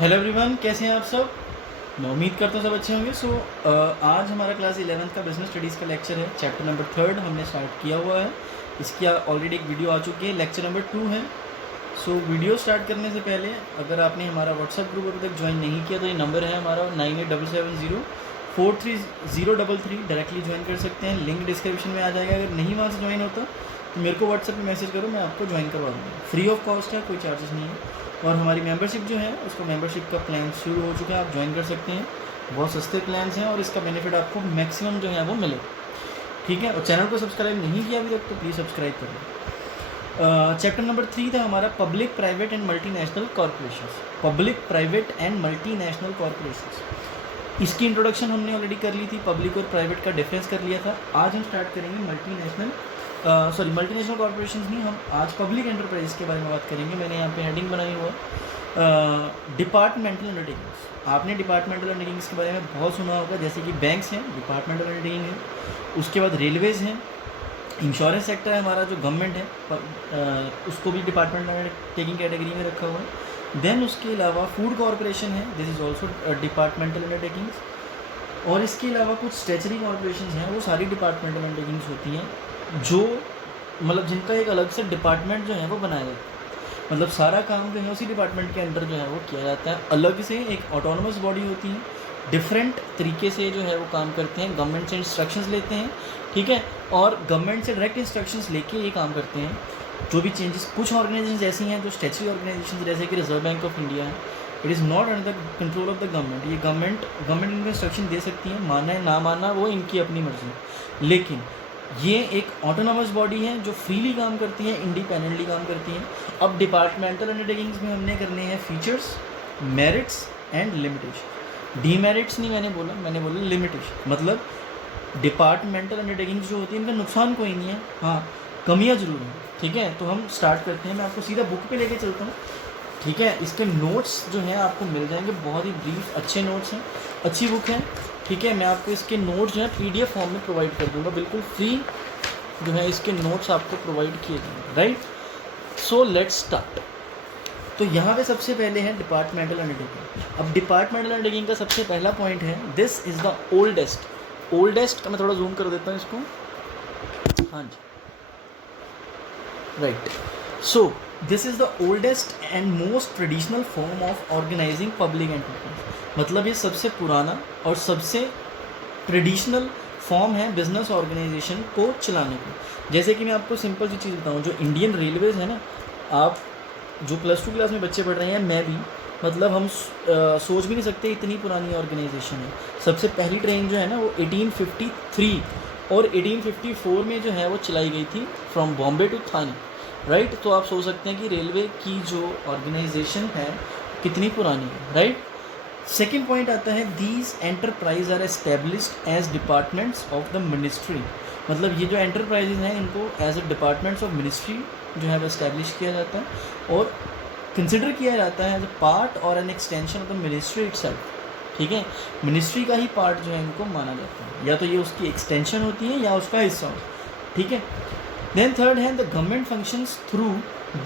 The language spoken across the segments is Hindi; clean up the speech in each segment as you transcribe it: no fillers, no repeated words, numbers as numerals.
हेलो एवरीवन, कैसे हैं आप सब। मैं उम्मीद करता हूँ सब अच्छे होंगे। आज हमारा क्लास 11th का बिजनेस स्टडीज़ का लेक्चर है। चैप्टर नंबर 3 हमने स्टार्ट किया हुआ है। इसकी ऑलरेडी एक वीडियो आ चुकी है, लेक्चर नंबर 2 है। वीडियो स्टार्ट करने से पहले अगर आपने हमारा व्हाट्सअप ग्रुप अभी तक ज्वाइन नहीं किया तो ये नंबर है हमारा 9877043033। डायरेक्टली ज्वाइन कर सकते हैं, लिंक डिस्क्रिप्शन में आ जाएगा। अगर नहीं वहाँ से ज्वाइन होता तो मेरे को व्हाट्सएप पे मैसेज करो, मैं आपको ज्वाइन करवा दूँगा। फ्री ऑफ कॉस्ट है, कोई चार्जेस नहीं है। और हमारी मेंबरशिप जो है उसका मेंबरशिप का प्लान शुरू हो चुका है, आप ज्वाइन कर सकते हैं। बहुत सस्ते प्लान्स हैं और इसका बेनिफिट आपको मैक्सिमम जो है वो मिले। ठीक है, और चैनल को सब्सक्राइब नहीं किया अभी तक तो प्लीज़ सब्सक्राइब करें। चैप्टर नंबर 3 था हमारा public private and multinational corporations. Public private and multinational corporations, इसकी इंट्रोडक्शन हमने ऑलरेडी कर ली थी। पब्लिक और प्राइवेट का डिफरेंस कर लिया था। आज हम स्टार्ट करेंगे मल्टीनेशनल कॉरपोरेशंस नहीं, हम आज पब्लिक एंटरप्राइज के बारे में बात करेंगे। मैंने यहाँ पे हेडिंग बनाई हुआ है डिपार्टमेंटल अंडरटेकिंग्स। आपने डिपार्टमेंटल अंडरटेकिंग्स के बारे में बहुत सुना होगा, जैसे कि बैंक्स हैं, डिपार्टमेंटल अंडरटेकिंग है। उसके बाद रेलवेज़ हैं, इंश्योरेंस सेक्टर है हमारा जो गवर्नमेंट है, उसको भी डिपार्टमेंटल अंडरटेकिंग कैटेगरी में रखा हुआ है। देन उसके अलावा फूड कॉरपोरेशन है, this is also departmental undertakings. और इसके अलावा कुछ स्टैचुटरी कॉरपोरेशन हैं, वो सारी डिपार्टमेंटल अंडरटेकिंग्स होती हैं, जो मतलब जिनका एक अलग से डिपार्टमेंट जो है वो बनाया जाता है। मतलब सारा काम जो है उसी डिपार्टमेंट के अंडर जो है वो किया जाता है। अलग से एक ऑटोनोमस बॉडी होती है, डिफरेंट तरीके से जो है वो काम करते हैं, गवर्नमेंट से इंस्ट्रक्शंस लेते हैं। ठीक है, और गवर्नमेंट से डायरेक्ट इंस्ट्रक्शंस लेके ये काम करते हैं। जो भी चेंजेस, कुछ ऑर्गेनाइजेशन ऐसी हैं जो स्टैचुटरी ऑर्गेनाइजेशन जैसे कि रिजर्व बैंक ऑफ इंडिया है, it is not under the control of the government. ये गवर्नमेंट इनको इंस्ट्रक्शन दे सकती है, माना है ना माना वो इनकी अपनी मर्जी। लेकिन ये एक ऑटोनोमस बॉडी है जो फ्रीली काम करती है, इंडिपेंडेंटली काम करती है। अब डिपार्टमेंटल अंडरटेकिंग्स में हमने करने हैं features, merits and limitation. Demerits नहीं मैंने बोला लिमिटेशन। मतलब डिपार्टमेंटल अंडरटेकिंग्स जो होती है इनका नुकसान कोई नहीं है, हाँ कमियाँ ज़रूर हैं। ठीक है, तो हम स्टार्ट करते हैं। मैं आपको सीधा बुक पे लेके चलता हूँ। ठीक है, इसके नोट्स जो हैं आपको मिल जाएंगे, बहुत ही ब्रीफ अच्छे नोट्स हैं, अच्छी बुक है। ठीक है, मैं आपको इसके नोट्स जो है PDF फॉर्म में प्रोवाइड कर दूंगा, बिल्कुल फ्री जो है इसके नोट्स आपको प्रोवाइड किए जाएंगे। Right, so let's start. तो यहाँ पे सबसे पहले है डिपार्टमेंटल अंडरटेकिंग। अब डिपार्टमेंटल अंडरटेकिंग का सबसे पहला पॉइंट है दिस इज़ द ओल्डेस्ट का मैं थोड़ा जूम कर देता हूँ इसको। हाँ जी, right. So this is the oldest and most traditional form of organising public enterprise. मतलब ये सबसे पुराना और सबसे ट्रेडिशनल फॉर्म है बिजनेस ऑर्गेनाइजेशन को चलाने का। जैसे कि मैं आपको सिंपल सी चीज़ बताऊँ, जो इंडियन रेलवेज़ है ना, आप जो +2 क्लास में बच्चे पढ़ रहे हैं, मैं भी, मतलब हम सोच भी नहीं सकते इतनी पुरानी ऑर्गेनाइजेशन है। सबसे पहली ट्रेन जो है ना वो 1853 और 1854 में जो है वो चलाई गई थी from Bombay to Thane. Right, तो आप सोच सकते हैं कि रेलवे की जो ऑर्गेनाइजेशन है कितनी पुरानी है। राइट, सेकेंड पॉइंट आता है these enterprise are established as departments of the ministry. मतलब ये जो एंटरप्राइजेज हैं इनको as a departments of ministry जो है वो एस्टेब्लिश किया जाता है और कंसिडर किया जाता है एज अ पार्ट और an extension of the ministry itself. ठीक है, मिनिस्ट्री का ही पार्ट जो है इनको माना जाता है, या तो ये उसकी एक्सटेंशन होती है या उसका हिस्सा होता है। ठीक है, then third hand the government functions through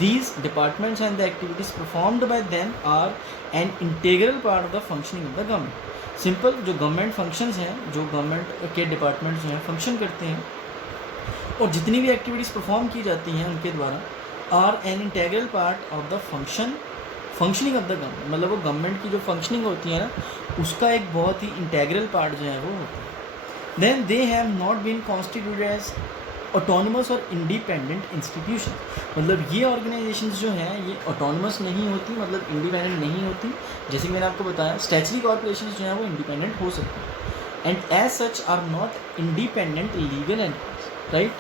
these departments and the activities performed by them are an integral part of the functioning of the government. Simple जो गवर्नमेंट फंक्शंस हैं, जो गवर्नमेंट के डिपार्टमेंट्स जो हैं फंक्शन करते हैं और जितनी भी एक्टिविटीज़ परफॉर्म की जाती हैं उनके द्वारा are an integral part of the functioning of the government. मतलब वो गवर्नमेंट की जो फंक्शनिंग होती है ना उसका एक बहुत ही इंटेग्रल पार्ट जो है वो होता है। Then they have not been constituted as autonomous और इंडिपेंडेंट इंस्टीट्यूशन। मतलब ये ऑर्गेनाइजेशंस जो हैं ये ऑटोनमस नहीं होती, मतलब इंडिपेंडेंट नहीं होती। जैसे कि मैंने आपको बताया स्टैचुटरी कॉर्पोरेशंस जो हैं वो इंडिपेंडेंट हो सकती हैं and as such are not independent legal entities. Right,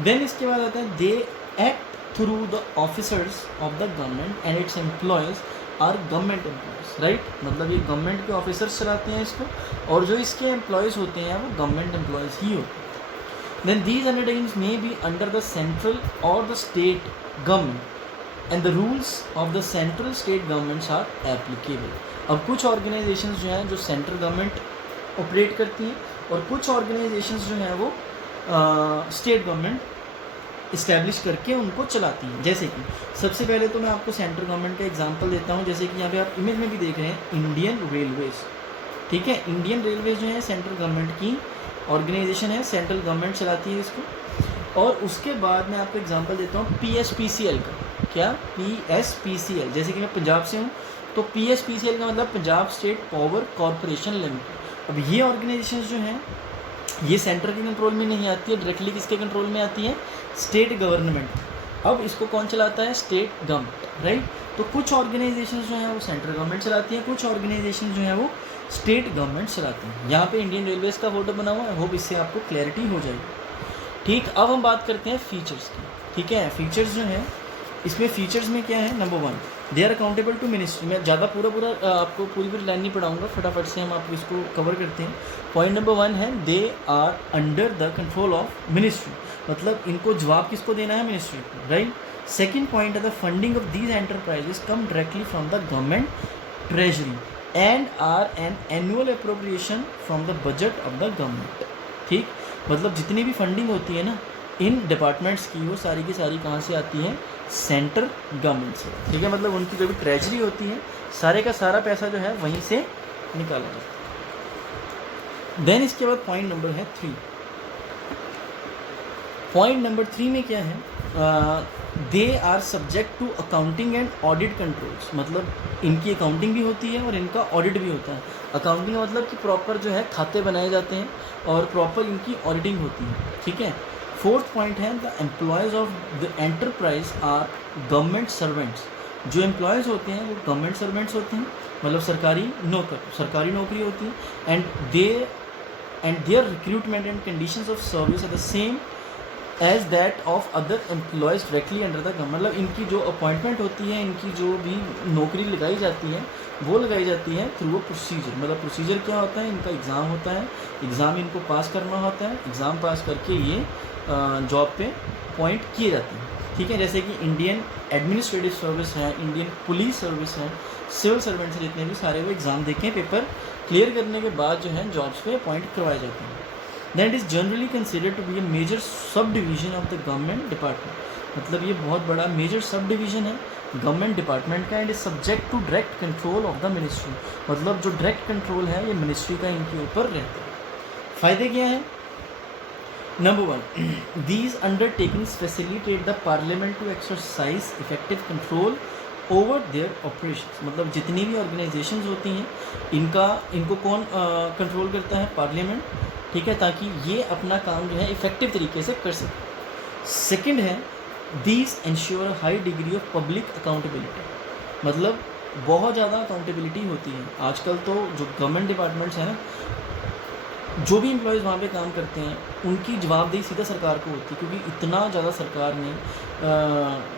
then इसके बाद आता है they act through the officers of the government and its employees are government employees. Right, मतलब ये गवर्नमेंट के ऑफिसर्स चलाते हैं इसको और जो इसके एम्प्लॉयज़ होते हैं वो गवर्नमेंट एम्प्लॉयज़ ही होते हैं। Then these undertakings may be under the central or the state government and the rules of the central state governments are applicable. अब कुछ organizations जो हैं जो सेंट्रल गवर्नमेंट ऑपरेट करती हैं और कुछ organizations जो हैं वो स्टेट गवर्नमेंट इस्टेब्लिश करके उनको चलाती हैं। जैसे कि सबसे पहले तो मैं आपको सेंट्रल गवर्नमेंट का एग्जांपल देता हूँ, जैसे कि यहाँ पे आप इमेज में भी देख रहे हैं इंडियन रेलवेज़, ठीक है। इंडियन रेलवेज जो है सेंट्रल गवर्नमेंट की ऑर्गेनाइजेशन है, सेंट्रल गवर्नमेंट चलाती है इसको। और उसके बाद मैं आपको एग्जांपल देता हूँ PSPCL का। क्या? PSPCL, जैसे कि मैं पंजाब से हूँ तो PSPCL का मतलब Punjab state power corporation limited. अब ये ऑर्गेनाइजेशन जो हैं ये सेंटर के कंट्रोल में नहीं आती है, डायरेक्टली किसके कंट्रोल में आती है? State government. अब इसको कौन चलाता है? State government, right. तो कुछ ऑर्गेनाइजेशन जो हैं वो सेंट्रल गवर्नमेंट चलाती हैं, कुछ ऑर्गेनाइजेशन जो हैं वो स्टेट गवर्नमेंट चलाती हैं। यहाँ पे इंडियन रेलवेज़ का फोटो बना हुआ है, होप इससे आपको क्लैरिटी हो जाएगी। ठीक, अब हम बात करते हैं फीचर्स की। ठीक है, फीचर्स जो हैं इसमें फीचर्स में क्या है? Number 1, they are accountable to ministry. मैं ज़्यादा पूरा आपको पूरी लाइन नहीं पढ़ाऊंगा, फटाफट से हम आपको इसको कवर करते हैं। पॉइंट नंबर 1 है they are under the control of ministry, मतलब इनको जवाब किसको देना है? मिनिस्ट्री को, राइट। सेकेंड पॉइंट है the funding of these enterprises come directly from the government treasury and are an annual appropriation from the budget of the government. ठीक, मतलब जितनी भी फंडिंग होती है ना इन डिपार्टमेंट्स की, वो सारी की सारी कहाँ से आती हैं? सेंट्रल गवर्नमेंट से। ठीक है, मतलब उनकी जो भी ट्रेजरी होती है सारे का सारा पैसा जो है वहीं से निकाला जाता है। देन इसके बाद पॉइंट नंबर है 3। पॉइंट नंबर 3 में क्या है? They are subject to accounting and audit controls, मतलब इनकी अकाउंटिंग भी होती है और इनका ऑडिट भी होता है। अकाउंटिंग का मतलब कि प्रॉपर जो है खाते बनाए जाते हैं और प्रॉपर इनकी ऑडिटिंग होती है। ठीक है। फोर्थ पॉइंट है the employees of the enterprise are government servants. जो एम्प्लॉयज़ होते हैं वो गवर्नमेंट सर्वेंट्स होते हैं, मतलब सरकारी नौकरी होती है। And their recruitment and conditions of service are the same as that of other employees directly under the government. मतलब इनकी जो अपॉइंटमेंट होती है, इनकी जो भी नौकरी लगाई जाती है वो लगाई जाती है थ्रू अ प्रोसीजर। मतलब प्रोसीजर क्या होता है? इनका एग्ज़ाम होता है, एग्ज़ाम इनको पास करना होता है, एग्ज़ाम पास करके ये जॉब पे अपॉइंट किए जाते हैं। ठीक है, जैसे कि इंडियन एडमिनिस्ट्रेटिव सर्विस है, इंडियन पुलिस सर्विस है, सिविल सर्वेंट्स जितने भी सारे वो एग्ज़ाम देके पेपर क्लियर करने के बाद जो है जॉब्स पे अपॉइंट करवाए जाते हैं। Then it is generally considered to be a major sub division of the government department. मतलब ये बहुत बड़ा मेजर सब डिवीजन है गवर्नमेंट डिपार्टमेंट का। And is subject to direct control of the ministry, मतलब जो डायरेक्ट कंट्रोल है ये मिनिस्ट्री का इनके ऊपर रहता है। फ़ायदे क्या हैं? Number 1, these undertakings facilitate the parliament to exercise effective control over their operations। मतलब जितनी भी ऑर्गेनाइजेशंस होती हैं इनको कौन कंट्रोल करता है? पार्लियामेंट। ठीक है, ताकि ये अपना काम जो है इफ़ेक्टिव तरीके से कर सके। सेकंड है these ensure high degree of public accountability, मतलब बहुत ज़्यादा अकाउंटेबिलिटी होती है। आजकल तो जो गवर्नमेंट डिपार्टमेंट्स हैं ना, जो भी एम्प्लॉयज़ वहाँ पे काम करते हैं उनकी जवाबदेही सीधा सरकार को होती है, क्योंकि इतना ज़्यादा सरकार ने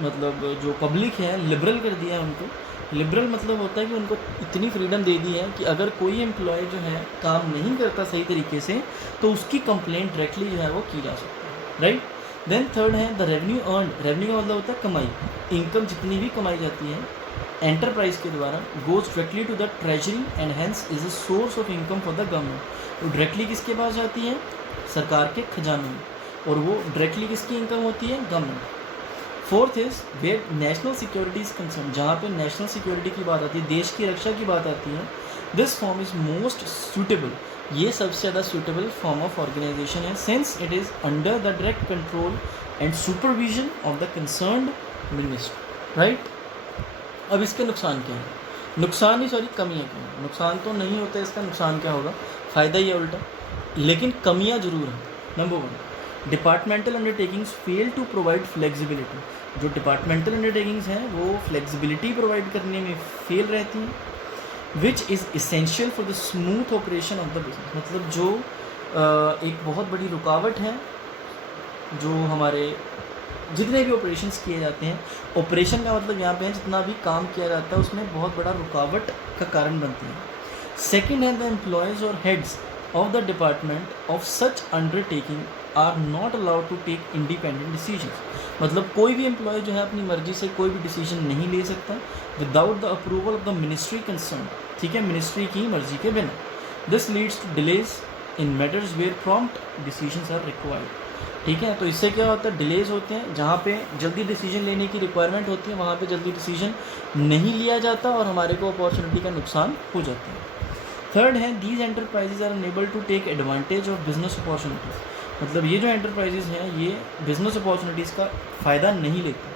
मतलब जो पब्लिक है लिबरल कर दिया है उनको। लिबरल मतलब होता है कि उनको इतनी फ्रीडम दे दी है कि अगर कोई एम्प्लॉय जो है काम नहीं करता सही तरीके से तो उसकी कंप्लेंट डायरेक्टली जो है वो की जा सकती है, राइट। देन थर्ड है द रेवेन्यू अर्न। रेवेन्यू का मतलब होता है कमाई, इनकम जितनी भी कमाई जाती है एंटरप्राइज के द्वारा goes directly to the treasury and hence is a source of income for the government. तो डायरेक्टली किसके पास जाती है? सरकार के खजाने में, और वो डायरेक्टली किसकी इनकम होती है? Government. Fourth is where national security is concern, जहाँ पे नेशनल सिक्योरिटी की बात आती है, देश की रक्षा की बात आती है, this form is most suitable, ये सबसे ज़्यादा सूटेबल फॉर्म ऑफ ऑर्गेनाइजेशन है, since it is under the direct control and supervision of the concerned minister, right. अब इसके नुकसान क्या है? नुकसान ही सॉरी कमियाँ क्या हैं? नुकसान तो नहीं होता इसका, नुकसान क्या होगा? फ़ायदा ही है उल्टा, लेकिन कमियाँ ज़रूर हैं। Number 1, departmental undertakings fail to provide flexibility. जो डिपार्टमेंटल अंडरटेकिंग्स हैं वो फ्लेक्सिबिलिटी प्रोवाइड करने में फेल रहती हैं, which is essential for the smooth operation of the business. मतलब जो एक बहुत बड़ी रुकावट है जो हमारे जितने भी ऑपरेशंस किए जाते हैं, ऑपरेशन का मतलब यहाँ पे है जितना भी काम किया जाता है उसमें बहुत बड़ा रुकावट का कारण बनती है। सेकेंड है द एम्प्लॉयज़ और heads of the department of such undertaking are not allowed to take independent decisions. मतलब कोई भी एम्प्लॉय जो है अपनी मर्जी से कोई भी डिसीजन नहीं ले सकता without the approval of the ministry concern. ठीक है, मिनिस्ट्री की मर्जी के बिना। This leads to delays in matters where prompt decisions are required. ठीक है। तो इससे क्या होता है, डिलेज होते हैं, जहाँ पे जल्दी डिसीजन लेने की रिक्वायरमेंट होती है वहाँ पे जल्दी डिसीजन नहीं लिया जाता और हमारे को अपॉर्चुनिटी का नुकसान हो जाता है। थर्ड है, these enterprises are unable to take advantage of business opportunities. मतलब ये जो एंटरप्राइजेज हैं ये बिजनेस अपॉर्चुनिटीज़ का फ़ायदा नहीं लेते।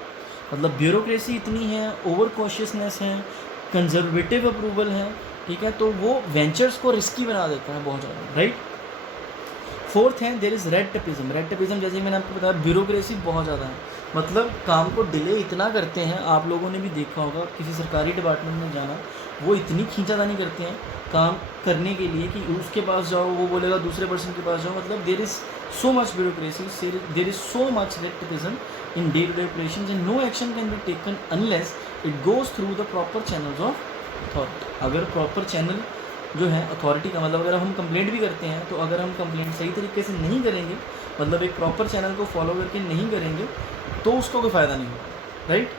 मतलब ब्यूरोक्रेसी इतनी है, ओवर कॉशियसनेस है, कंजर्वेटिव अप्रूवल है, ठीक है, तो वो वेंचर्स को रिस्की बना देता है बहुत ज़्यादा, राइट। फोर्थ है, there is red tapism. Red tapism जैसे मैंने आपको बताया, ब्यूरोक्रेसी बहुत ज़्यादा है, मतलब काम को डिले इतना करते हैं। आप लोगों ने भी देखा होगा किसी सरकारी डिपार्टमेंट में जाना, वो इतनी खींचातानी करते हैं काम करने के लिए कि उसके पास जाओ, वो बोलेगा दूसरे पर्सन के पास जाओ। मतलब there is so much bureaucracy, there is so much red tapism in day to day operations and no action can be taken unless it goes through the proper channels of authority. अगर प्रॉपर चैनल जो है अथॉरिटी का, मतलब अगर हम कंप्लेंट भी करते हैं तो अगर हम कंप्लेंट सही तरीके से नहीं करेंगे, मतलब एक प्रॉपर चैनल को फॉलो करके नहीं करेंगे, तो उसको कोई फ़ायदा नहीं होगा, right.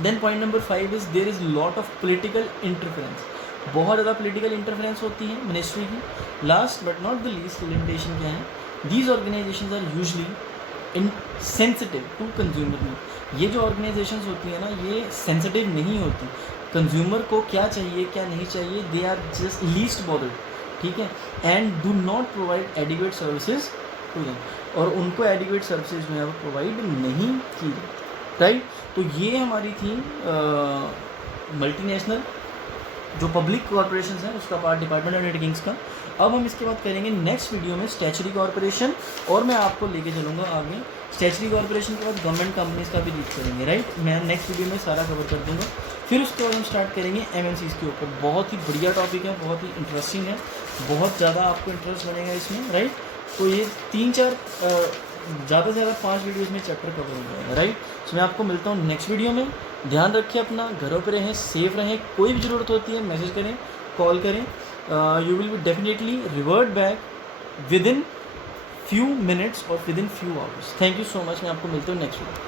Then point number 5 is there is lot of political interference. बहुत ज़्यादा पॉलिटिकल इंटरफेरेंस होती है मिनिस्ट्री की। Last but not the least limitation क्या है, these organisations are usually insensitive to consumer need. ये जो ऑर्गेनाइजेशंस होती है ना, ये सेंसिटिव नहीं होती कंज्यूमर को क्या चाहिए क्या नहीं चाहिए, they are just least bothered, ठीक है, and do not provide adequate services to them, और उनको एडिक्वेट सर्विसेज जो है वो प्रोवाइड नहीं की जाती, राइट। तो ये हमारी थी मल्टीनेशनल जो पब्लिक कॉरपोरेशंस हैं उसका पार्ट, डिपार्टमेंट ऑफ अंडरटेकिंग्स का। अब हम इसके बाद करेंगे नेक्स्ट वीडियो में स्टैचुटरी कॉरपोरेशन, और मैं आपको लेके चलूँगा आगे स्टैचुटरी कॉरपोरेशन के बाद गवर्नमेंट कंपनीज़ का भी रीच करेंगे, राइट। मैं नेक्स्ट वीडियो में सारा कवर कर दूँगा। फिर उसके बाद हम स्टार्ट करेंगे MNCs के ऊपर। बहुत ही बढ़िया टॉपिक है, बहुत ही इंटरेस्टिंग है, बहुत ज़्यादा आपको इंटरेस्ट बनेगा इसमें, राइट। तो ये 3-4 ज़्यादा से ज़्यादा 5 वीडियोज़ में चैप्टर कवर हो जाएगा, राइट। तो मैं आपको मिलता हूँ नेक्स्ट वीडियो में। ध्यान रखें अपना, घरों पर रहें, सेफ रहें, कोई भी ज़रूरत होती है मैसेज करें, कॉल करें, you will be definitely revert back with in few minutes or within few hours. Thank you so much. मैं आपको मिलता हूँ नेक्स्ट वीडियो।